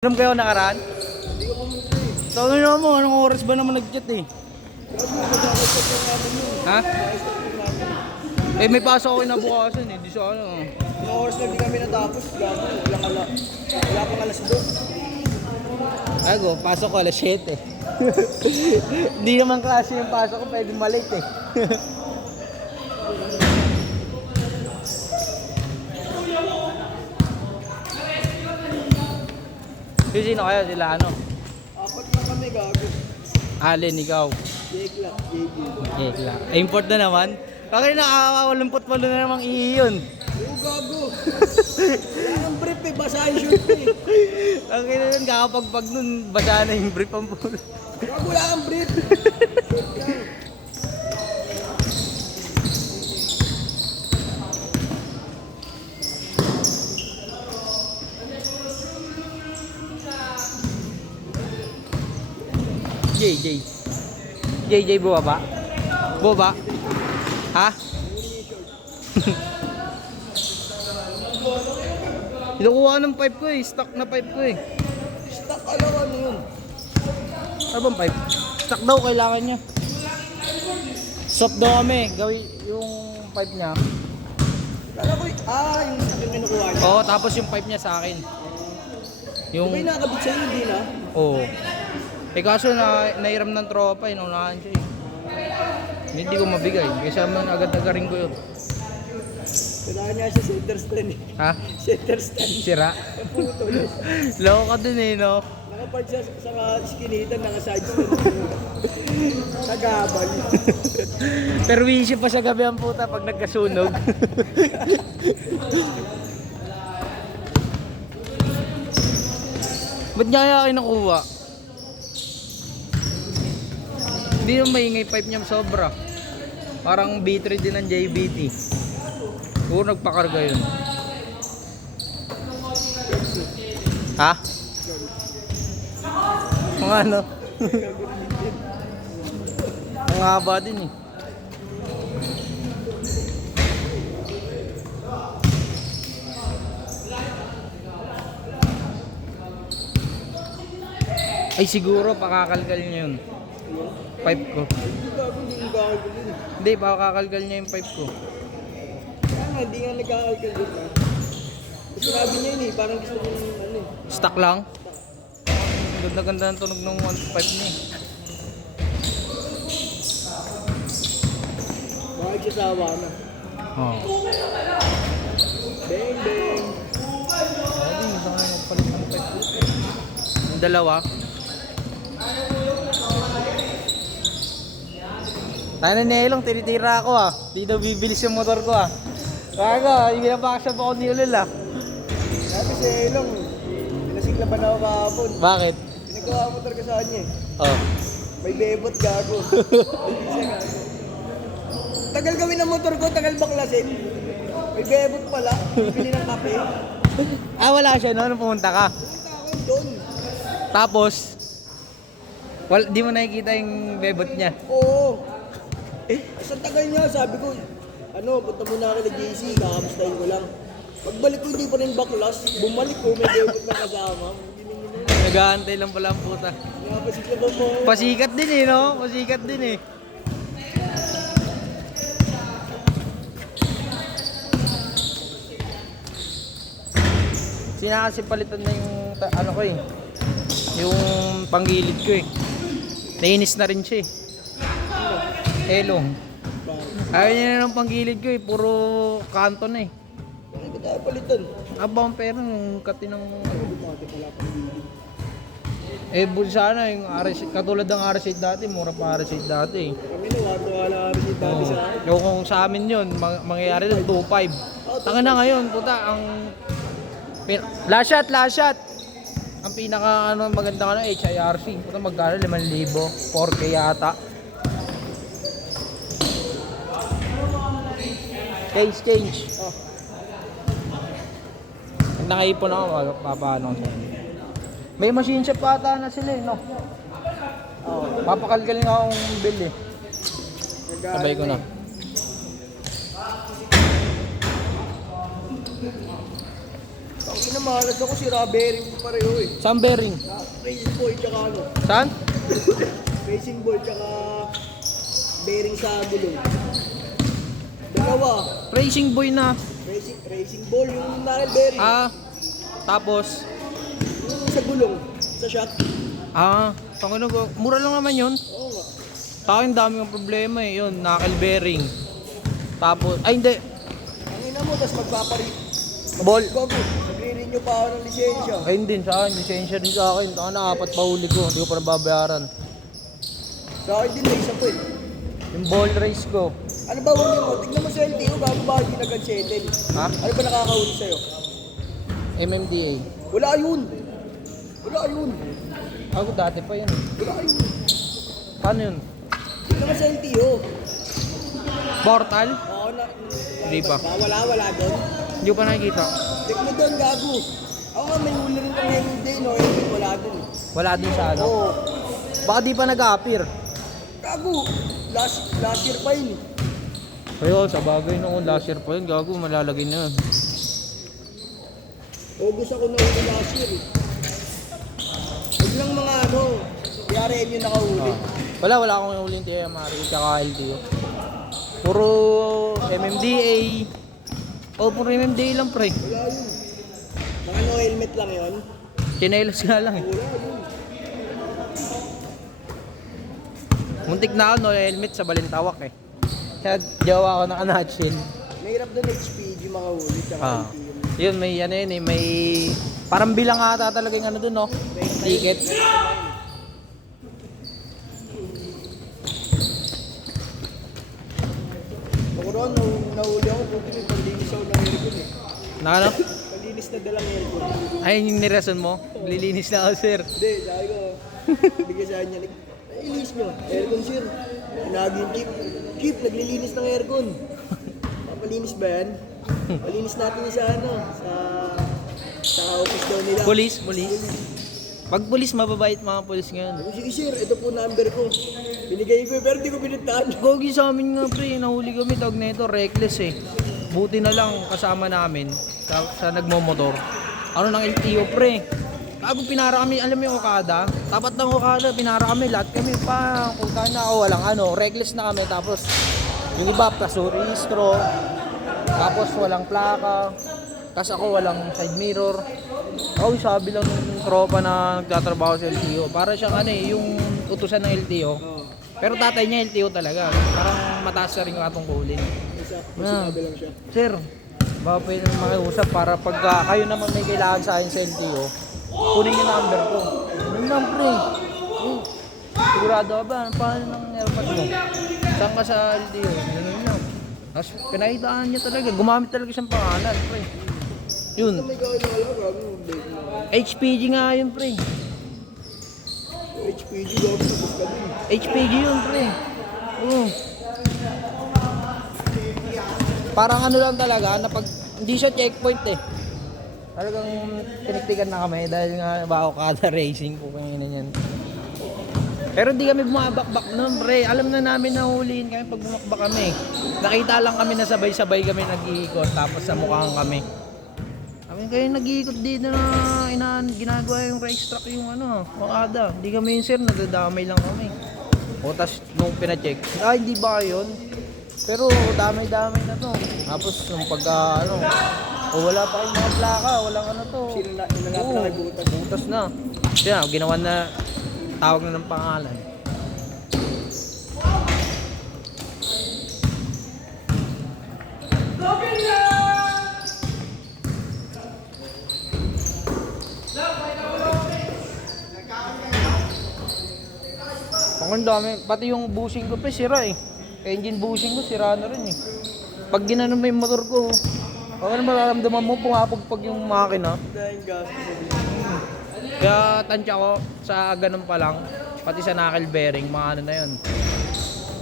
Alam kayo nakaraan? Hindi ko pumunta eh. Tanong nyo mo, anong oras ba naman nag-chat eh? Ha? Eh may pasok ako inabukasan eh, di sa ano. Mga oras lang di kami natapos. Gago, wala pang alas 2. Ago, pasok ko alas 7 eh. Hindi naman klase yung pasok ko, pwede malate eh. Sino kayo? Sila ano? Apat lang kami gago. Alin, ikaw. Jake lang, JJ. Ekla. Eh, import na naman. Bakit nakakawalampot palo na namang iyon? Oo gago. Wala nang brief eh, basa yung shirt eh. Ang ina nun, kakapagpag nun, basa na yung brief ang pulo. Gago, wala nang brief. JJ buwa ba? Buwa ba? Ha? Kinukuha ng pipe ko eh, stock na pipe ko eh. Stock ano yun? Ano bang pipe? Stock daw kailangan niya. Soft daw kami, gawin yung pipe niya. Kala ko yung sakin kinukuha niya. Oo, tapos yung pipe niya sa akin. Yung... May nakabit sa'yo, hindi na? Oo. Eh kaso nairam ng tropa, inunahan siya eh. Hindi ko mabigay, kasi man agad-agarin ko yun. Kailangan niya sa center stand eh. Ha? Center stand. Sira? Puto. Loko ka dun eh, no? Nakapag siya sa skinitan, naka-side stand. Nagabal. Pero wishy pa sa gabi ang puta pag nagkasunog. Ba't niya kaya kayo nakuha? Hindi yung maingay pipe niya sobra. Parang B3 din ng JBT. Puro nagpakarga yun. Ha? Mga ano? Ang haba din eh. Ay siguro pakakalkal niya yun. Pipe ko. Hindi gago, hindi yung gago din. Hindi, pakakalkal niya yung pipe ko. Kaya nga, hindi nga nag-aalkal din ha. Sinabi niya yun eh, parang gusto niya yung ano eh. Stock lang. Ganda-ganda ng tunog ng 1.5 niya eh. Bakit siya sawa na? Oo. Bang bang! Sabi, hindi ka na magpalit ng pipe ko. Yung dalawa. Tayo na Nelong, tinitira ako ah. Di daw bibilis yung motor ko ah. Kaga, yung binabakasap ako ni Ulul ah. Sabi si Elong, pinasigla ba na ako kahapon? Bakit? Pinagawa motor ka sa kanya eh. Oh. May bebot gago. Isa gago. Tagal gawin ng motor ko, tagal baklasin. May bebot pala, bibili ng kape. Ah, wala siya no? Nung pumunta ka. Pumunta ako doon. Tapos, di mo nakikita yung bebot niya. Oo. Sa tagal niya, sabi ko, punta muna ako na JC, kakamustahin ko lang. Pagbalik ko, hindi pa rin baklas. Bumalik ko, may bebot na kasama. Nag-aantay lang pala ang puta. Napasigla ba mo? Pasikat din eh, no? Pasikat din eh. Sina kasi palitan na yung, ano ko eh. Yung panggilid ko eh. Nainis na rin siya eh. Elong. Ayaw niya na ng panggilid ko eh. Puro kanto na eh. Bakit ba tayo palitan? Abang pero yung kati ng... Bumati pala pang bilid. Eh, sana yung RS, katulad ng RS8 dati, mura pa RS8 dati eh. Kami wala rin dati sa akin. Yung kung sa amin yun, mangyayari doon 2.5. Taka na ngayon, puta, ang... Last shot! Ang pinaka maganda ka HIRC. Puta, magkano? 5,000. 4K yata. Change. Oh. Pag nakaipon ako, papaano ko. May machine shop ata na sila eh, no? Oo. Papakalkalin akong bill eh. Sabay ko na. Ang Pinamalas ako si bearing ko pareho eh. Saan bearing? Racing boy tsaka ano. Saan? Racing boy tsaka bearing sa gulong. Dalawa. Racing boy na. Racing ball yung knuckle bearing. Tapos, Yung sa gulong. Sa shock. tangino ko. Mura lang naman yun. Oo nga. Takin dami ng problema eh. Yun, knuckle bearing. Tapos, ay hindi. Ang ina mo, tapos magpaparit. Ball. Bago, magre-renew pa ako ng lisensya. Ayun din sa akin, lisensya din sa akin. Taka na, 4 pa huli ko. Hindi ko pa nababayaran. Sa akin din, may isa po eh. Yung ball race ko. Ano ba huli mo? Tignan mo sa LTO bago ba hindi nag-settle. Ha? Ano ba nakakahuli sa'yo? MMDA. Wala yun. Wala yun. Ako dati pa yun. Wala yun. Paano yun? Tignan mo sa LTO. Portal? Oo na. Hindi pa. Wala doon. Hindi ko pa nakikita. Check mo doon, gago. Ako nga may huli rin kang hindi, no? Hindi, wala doon. Wala din sa ano. Oo. Baka di pa nag-appear. Gago. Last year pa yun. Ayun, sa bagay noon, last year pa yun. Gago, malalagay na yun. August ako na huli last year eh. Huwag lang mga ano, PRM yung nakahuli. Wala akong huling TMR, tsaka LTO. Puro MMDA. Puro MMDA lang pre. Wala yun. Mga no helmet lang yun. Chinelos nga lang eh. Wala yun. Muntik na ako, no helmet sa Balintawak eh. Kaya jawa ako ng nutshell. Mahirap doon HPG mga huli, tsaka LTO. Yun, may ano yun eh, may... Parang bilang ata talaga yung ano dun, no? Ticket. Ako ron, nahuli ako, buti may panlinis ako ng aircon eh. Na ano? Panlinis na dalang aircon. Ay, yung nirason mo? Lilinis na ako, sir. Hindi, sabi ko, bigay sa kanya, naglinis nyo, aircon sir. Tinagi yung Keep, naglilinis ng aircon. Papalinis ba yan? Palinis natin yung sa ano, sa office daw nila. Police. Pag police, mababait mga police ngayon. Oh, sige sir, ito po number ko. Binigay ko pero di ko pinuntahan. Gogi sa amin nga pre, nahuli kami, tawag na ito, reckless eh. Buti na lang kasama namin sa nagmomotor. Ano ng LTO pre? Bago pinara kami, alam mo yung Okada? Tapat ng Okada, pinara kami, lahat kami pa, kulta na ako, walang ano, reckless na kami. Tapos yung iba, plaso registro, tapos walang plaka, tapos ako walang side mirror. Oh, sabi lang ng tropa na nagtatrabaho sa LTO, para siyang ano eh, yung utusan ng LTO. Pero tatay niya LTO talaga. Parang mataas na rin yung atong kuulin. Sabi lang siya. Sir, baka pwede naman makiusap para pagka kayo naman may kailangan sa akin sa LTO, kunin yung number ko. Ano lang pre? Sigurado ka ba? Paano nang airpod mo? Saan ka sa LTO? Ganun lang. Tapos pinakitaan niya talaga. Gumamit talaga siyang pangalan pre. Yun. May gawin na alam, grabe yung bake mo. HPG nga yun pre. HPG, gabi sa bus ka din. HPG yun pre. Oo. Parang ano lang talaga na pag hindi siya checkpoint eh. Talagang tiniktikan na kami dahil nga bako kada racing po kami na yan. Pero di kami bumabakbak nun pre. Alam na namin na huliin kami pag bumakbak kami. Nakita lang kami na sabay-sabay kami nag-iikot tapos sa mukhaan kami. Kami kayo nag-iikot dito na ginagawa yung racetrack yung ano, Okada. Hindi kami yun sir, nadadamay lang kami. O tas nung pina-check, hindi ba yun? Pero damay-damay na to. Tapos nung pagka ano, wala pa kayong mga plaka, walang ano to. Inalapit na kay butas. Butas na. Kaya ginawa na, tawag na ng pangalan. Ang dami, pati yung bushing ko pa sira eh. Engine bushing ko sira na rin eh. Pag ginanon mo yung motor ko, ano mararamdaman mo pumapagpag yung makina. Dahil gas. Kaya tansya ko sa ganun pa lang, pati sa knuckle bearing, mga ano na yun,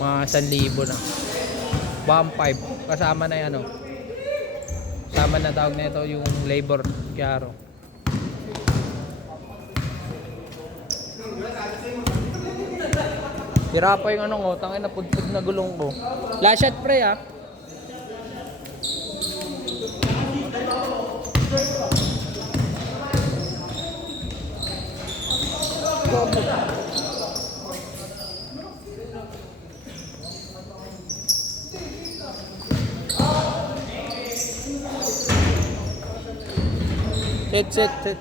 mga 1,000 na. 1,500, kasama na yan, ano. Kasama na tawag na ito yung labor, kyaro. Tira pa yung ano ko, tangin na pudpud na gulong ko. Last shot pre ah. Set.